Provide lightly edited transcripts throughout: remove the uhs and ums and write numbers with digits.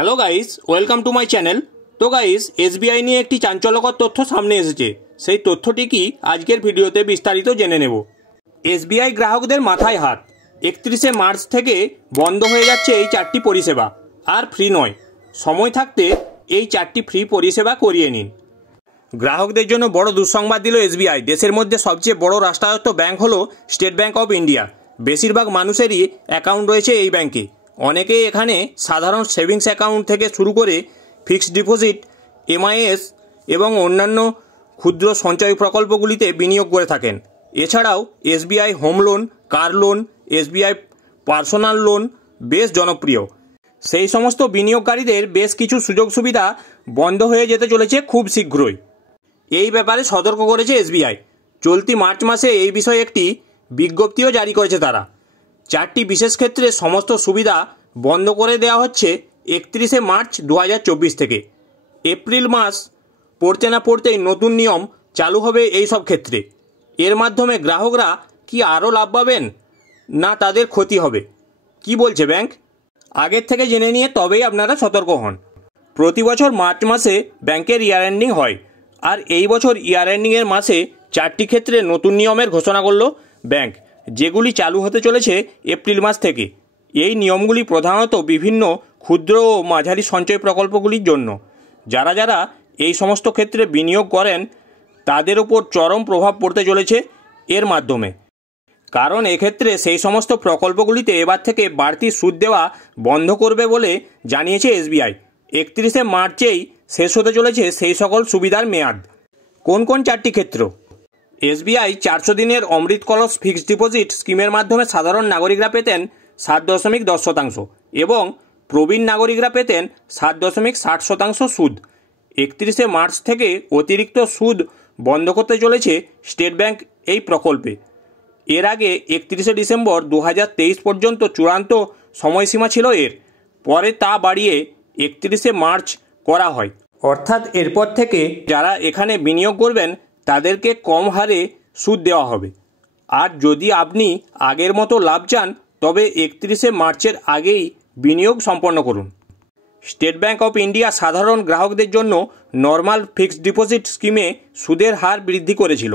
Hello guys, welcome to my channel. তো guys, SBI নিয়ে একটি চাঞ্চল্যকর তথ্য সামনে এসেছে। সেই তথ্যটি কি আজকের ভিডিওতে বিস্তারিত জেনে নেব। এসবিআই গ্রাহকদের মাথায় হাত। 31শে মার্চ থেকে বন্ধ হয়ে যাচ্ছে এই 4টি পরিষেবা। আর ফ্রি নয়, সময় থাকতে এই 4টি ফ্রি পরিষেবা করিয়ে নিন। গ্রাহকদের জন্য বড় দুঃসংবাদ দিল এসবিআই। দেশের মধ্যে সবচেয়ে বড় রাষ্ট্রায়ত্ত ব্যাংক হলো স্টেট ব্যাংক অফ ইন্ডিয়া। বেশিরভাগ মানুষেরই অ্যাকাউন্ট রয়েছে এই ব্যাংকে। অনেকেই এখানে সাধারণ সেভিংস অ্যাকাউন্ট থেকে শুরু করে ফিক্সড ডিপোজিট, এমআইএস এবং অন্যান্য ক্ষুদ্র সঞ্চয় প্রকল্পগুলিতে বিনিয়োগ করে থাকেন। এছাড়াও SBI home loan, car loan, SBI personal loan বেশ জনপ্রিয়। সেই সমস্ত বিনিয়োগকারীদের বেশ কিছু সুযোগ সুবিধা বন্ধ হয়ে যেতে চলেছে খুব শীঘ্রই। এই ব্যাপারে সতর্ক করেছে এসবিআই। চলতি মার্চ মাসে এই বিষয়ে একটি বিজ্ঞপ্তিও জারি করেছে তারা। 4টি বিশেষ ক্ষেত্রে সমস্ত সুবিধা বন্ধ করে দেওয়া হচ্ছে 31শে মার্চ 2024 থেকে। এপ্রিল মাস পড়তে না পড়তেই নতুন নিয়ম চালু হবে এই সব ক্ষেত্রে। এর মাধ্যমে গ্রাহকরা কি আরও লাভ পাবেন, না তাদের ক্ষতি হবে? কি বলছে ব্যাংক? আগের থেকে জেনে নিয়ে তবেই আপনারা সতর্ক হন। প্রতি বছর মার্চ মাসে ব্যাংকের ইয়ার এন্ডিং হয়, আর এই বছর ইয়ার এন্ডিংয়ের মাসে 4টি ক্ষেত্রে নতুন নিয়মের ঘোষণা করল ব্যাংক, যেগুলি চালু হতে চলেছে এপ্রিল মাস থেকে। এই নিয়মগুলি প্রধানত বিভিন্ন ক্ষুদ্র ও মাঝারি সঞ্চয় প্রকল্পগুলির জন্য। যারা যারা এই সমস্ত ক্ষেত্রে বিনিয়োগ করেন তাদের উপর চরম প্রভাব পড়তে চলেছে এর মাধ্যমে। কারণ এক্ষেত্রে সেই সমস্ত প্রকল্পগুলিতে এবার থেকে বাড়তি সুদ দেওয়া বন্ধ করবে বলে জানিয়েছে এসবিআই। 31শে মার্চেই শেষ হতে চলেছে সেই সকল সুবিধার মেয়াদ। কোন কোন 4টি ক্ষেত্র? এসবিআই 400 দিনের অমৃত কলস ফিক্সড ডিপোজিট স্কিমের মাধ্যমে সাধারণ নাগরিকরা পেতেন 7.10% এবং প্রবীণ নাগরিকরা পেতেন 7.60% সুদ। 31শে মার্চ থেকে অতিরিক্ত সুদ বন্ধ করতে চলেছে স্টেট ব্যাংক এই প্রকল্পে। এর আগে 31শে ডিসেম্বর 2023 পর্যন্ত চূড়ান্ত সময়সীমা ছিল এর। পরে তা বাড়িয়ে 31শে মার্চ করা হয়। অর্থাৎ এরপর থেকে যারা এখানে বিনিয়োগ করবেন তাদেরকে কম হারে সুদ দেওয়া হবে। আর যদি আপনি আগের মতো লাভ চান তবে 31শে মার্চের আগেই বিনিয়োগ সম্পন্ন করুন। স্টেট ব্যাংক অফ ইন্ডিয়া সাধারণ গ্রাহকদের জন্য নর্মাল ফিক্সড ডিপোজিট স্কিমে সুদের হার বৃদ্ধি করেছিল,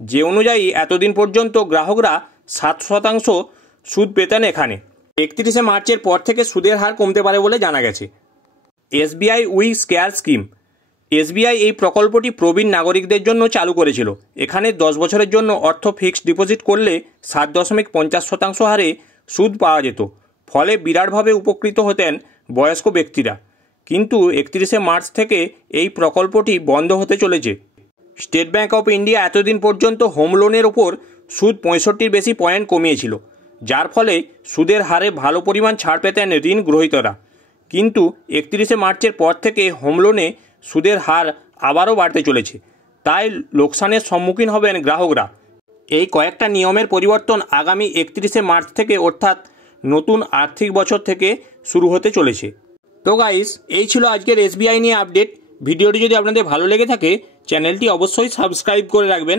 যে অনুযায়ী এতদিন পর্যন্ত গ্রাহকরা 7% সুদ পেতেন। এখানে 31শে মার্চের পর থেকে সুদের হার কমতে পারে বলে জানা গেছে। SBI we care scheme. SBI এই প্রকল্পটি প্রবীণ নাগরিকদের জন্য চালু করেছিল। এখানে 10 বছরের জন্য অর্থ ফিক্সড ডিপোজিট করলে 7.50% হারে সুদ পাওয়া যেত। ফলে বিরাটভাবে উপকৃত হতেন বয়স্ক ব্যক্তিরা। কিন্তু 31শে মার্চ থেকে এই প্রকল্পটি বন্ধ হতে চলেছে। স্টেট ব্যাংক অফ ইন্ডিয়া এতদিন পর্যন্ত হোম লোনের ওপর সুদ 65-র বেশি পয়েন্ট কমিয়েছিল, যার ফলে সুদের হারে ভালো পরিমাণ ছাড় পেতেন ঋণ গ্রহীতারা। কিন্তু 31শে মার্চের পর থেকে হোম লোনে সুদের হার আবারও বাড়তে চলেছে। তাই লোকসানের সম্মুখীন হবেন গ্রাহকরা। এই কয়েকটা নিয়মের পরিবর্তন আগামী 31শে মার্চ থেকে, অর্থাৎ নতুন আর্থিক বছর থেকে শুরু হতে চলেছে। তো গাইস, এই ছিল আজকের এসবিআই নিয়ে আপডেট। ভিডিওটি যদি আপনাদের ভালো লেগে থাকে চ্যানেলটি অবশ্যই সাবস্ক্রাইব করে রাখবেন